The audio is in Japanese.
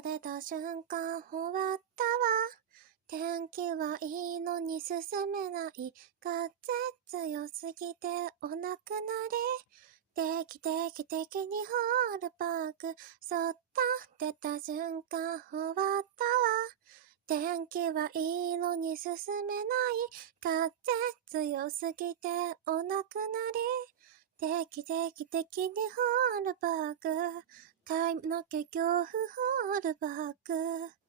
と出た瞬間終わったわ。天気はいいのに進めない。風強すぎてお亡くなり。定期的にホールパーク。そっと出た瞬間終わったわ。天気はいいのに進めない。風強すぎてお亡くなり。定期的にホールパーク。髪の毛恐怖ホールパーク。